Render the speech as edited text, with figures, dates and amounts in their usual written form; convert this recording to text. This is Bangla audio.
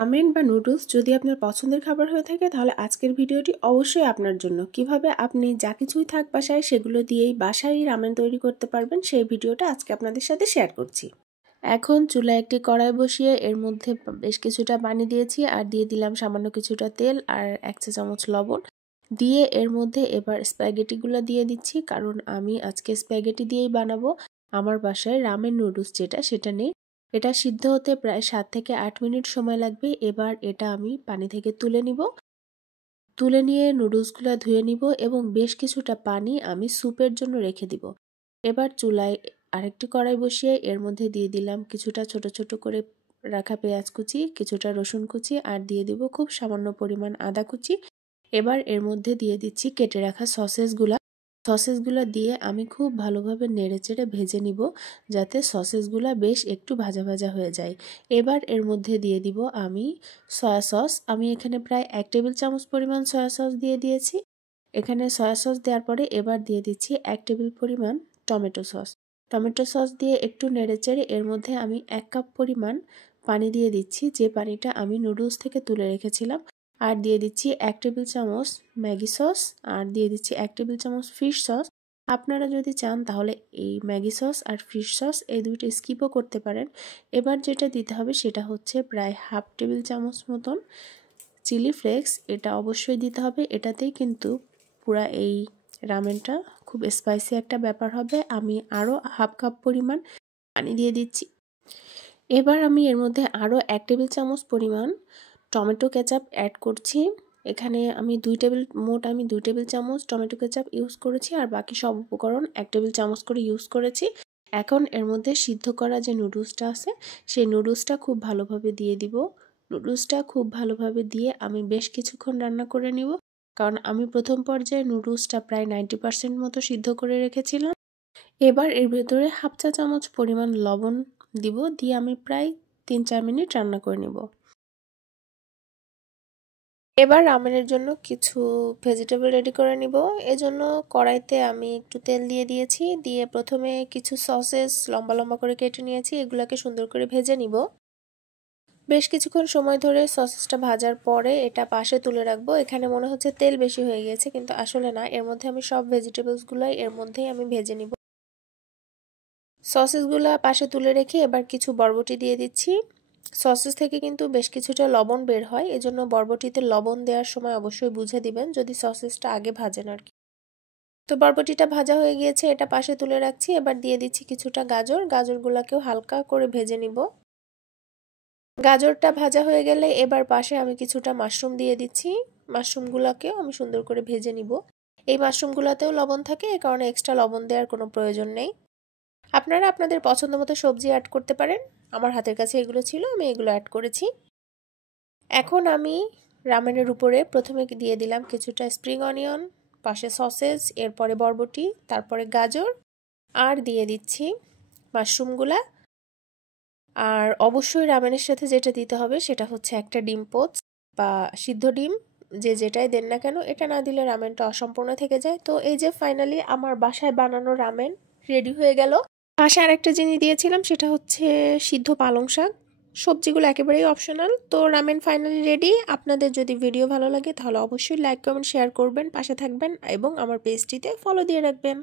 রামেন বা নুডলস যদি আপনার পছন্দের খাবার হয়ে থাকে তাহলে আজকের ভিডিওটি অবশ্যই আপনার জন্য। কিভাবে আপনি যা কিছুই থাক বাসায় সেগুলো দিয়েই বাসায় রামেন তৈরি করতে পারবেন সেই ভিডিওটা আজকে আপনাদের সাথে শেয়ার করছি। এখন চুলায় একটি কড়াই বসিয়ে এর মধ্যে বেশ কিছুটা পানি দিয়েছি আর দিয়ে দিলাম সামান্য কিছুটা তেল আর 1 চা চামচ লবণ দিয়ে এর মধ্যে এবার স্প্যাগেটিগুলো দিয়ে দিচ্ছি, কারণ আমি আজকে স্প্যাগেটি দিয়েই বানাবো। আমার বাসায় রামেন নুডলস সেটা নেই। এটা সিদ্ধ হতে প্রায় 7 থেকে 8 মিনিট সময় লাগবে। এবার এটা আমি পানি থেকে তুলে নিব। তুলে নিয়ে নুডলসগুলো ধুয়ে নিব এবং বেশ কিছুটা পানি আমি স্যুপের জন্য রেখে দিব। এবার চুলায় আরেকটি কড়াই বসিয়ে এর মধ্যে দিয়ে দিলাম কিছুটা ছোট ছোট করে রাখা পেঁয়াজ কুচি, কিছুটা রসুন কুচি আর দিয়ে দিব খুব সামান্য পরিমাণ আদা কুচি। এবার এর মধ্যে দিয়ে দিচ্ছি কেটে রাখা সসেসগুলো দিয়ে আমি খুব ভালোভাবে নেড়েচেড়ে ভেজে নিব, যাতে সসেসগুলো বেশ একটু ভাজা ভাজা হয়ে যায়। এবার এর মধ্যে দিয়ে দিব আমি সয়া সস। আমি এখানে প্রায় 1 টেবিল চামচ পরিমাণ সয়া সস দিয়ে দিয়েছি। এখানে সয়া সস দেওয়ার পরে এবার দিয়ে দিচ্ছি 1 টেবিল পরিমাণ টমেটো সস দিয়ে একটু নেড়েচেড়ে এর মধ্যে আমি 1 কাপ পরিমাণ পানি দিয়ে দিচ্ছি, যে পানিটা আমি নুডলস থেকে তুলে রেখেছিলাম। আর দিয়ে দিচ্ছি 1 টেবিল চামচ ম্যাগি সস আর দিয়ে দিচ্ছি 1 টেবিল চামচ ফিশ সস। আপনারা যদি চান তাহলে এই ম্যাগি সস আর ফিশ সস এই দুইটা স্কিপও করতে পারেন। এবার যেটা দিতে হবে সেটা হচ্ছে প্রায় 1/2 টেবিল চামচ মতন চিলি ফ্লেক্স। এটা অবশ্যই দিতে হবে, এটাতেই কিন্তু পুরা এই রামেনটা খুব স্পাইসি একটা ব্যাপার হবে। আমি আরও 1/2 কাপ পরিমাণ পানি দিয়ে দিচ্ছি। এবার আমি এর মধ্যে আরও 1 টেবিল চামচ পরিমাণ টমেটো কেচাপ অ্যাড করছি। এখানে আমি 2 টেবিল চামচ টমেটো কেচাপ ইউজ করেছি আর বাকি সব উপকরণ 1 টেবিল চামচ করে ইউজ করেছি। এখন এর মধ্যে সিদ্ধ করা যে নুডলসটা আছে সেই নুডলসটা খুব ভালোভাবে দিয়ে দিব। নুডলসটা খুব ভালোভাবে দিয়ে আমি বেশ কিছুক্ষণ রান্না করে নিব, কারণ আমি প্রথম পর্যায়ে নুডলসটা প্রায় 90% মতো সিদ্ধ করে রেখেছিলাম। এবার এর ভেতরে 1/2 চা চামচ পরিমাণ লবণ দিব, দিয়ে আমি প্রায় 3-4 মিনিট রান্না করে নেব। এবার রামেনের জন্য কিছু ভেজিটেবল রেডি করে নিব। এজন্য কড়াইতে আমি একটু তেল দিয়ে দিয়েছি, দিয়ে প্রথমে কিছু সসেস লম্বা লম্বা করে কেটে নিয়েছি, এগুলাকে সুন্দর করে ভেজে নিব। বেশ কিছুক্ষণ সময় ধরে সসেসটা ভাজার পরে এটা পাশে তুলে রাখবো। এখানে মনে হচ্ছে তেল বেশি হয়ে গিয়েছে, কিন্তু আসলে না, এর মধ্যে আমি সব ভেজিটেবলসগুলাই এর মধ্যেই আমি ভেজে নিব। সসেসগুলো পাশে তুলে রেখে এবার কিছু বরবটি দিয়ে দিচ্ছি। সসেস থেকে কিন্তু বেশ কিছুটা লবণ বের হয়, এজন্য বরবটিতে লবণ দেওয়ার সময় অবশ্যই বুঝে দিবেন যদি সসেসটা আগে ভাজেন আর কি। তো বরবটিটা ভাজা হয়ে গিয়েছে, এটা পাশে তুলে রাখছি। এবার দিয়ে দিচ্ছি কিছুটা গাজরগুলোকেও হালকা করে ভেজে নিব। গাজরটা ভাজা হয়ে গেলে এবার পাশে আমি কিছুটা মাশরুম দিয়ে দিচ্ছি। মাশরুমগুলোকেও আমি সুন্দর করে ভেজে নিব। এই মাশরুমগুলোতেও লবণ থাকে, এ কারণে এক্সট্রা লবণ দেওয়ার কোনো প্রয়োজন নেই। আপনারা আপনাদের পছন্দ মতো সবজি অ্যাড করতে পারেন। আমার হাতের কাছে এগুলো ছিল, আমি এগুলো অ্যাড করেছি। এখন আমি রামেনের উপরে প্রথমে দিয়ে দিলাম কিছুটা স্প্রিং অনিয়ন, পাশে সসেজ, এরপরে বরবটি, তারপরে গাজর আর দিয়ে দিচ্ছি মাশরুমগুলা। আর অবশ্যই রামেনের সাথে যেটা দিতে হবে সেটা হচ্ছে একটা ডিম পোচ বা সিদ্ধ ডিম, যেটাই দেন না কেন, এটা না দিলে রামেনটা অসম্পূর্ণ থেকে যায়। তো এই যে ফাইনালি আমার বাসায় বানানো রামেন রেডি হয়ে গেল। পাশে আরেকটা জিনিস দিয়েছিলাম সেটা হচ্ছে সিদ্ধ পালং শাক। সবজিগুলো একেবারেই অপশনাল। তো রামেন ফাইনালি রেডি। আপনাদের যদি ভিডিও ভালো লাগে তাহলে অবশ্যই লাইক কমেন্ট শেয়ার করবেন, পাশে থাকবেন এবং আমার পেজটিতে ফলো দিয়ে রাখবেন।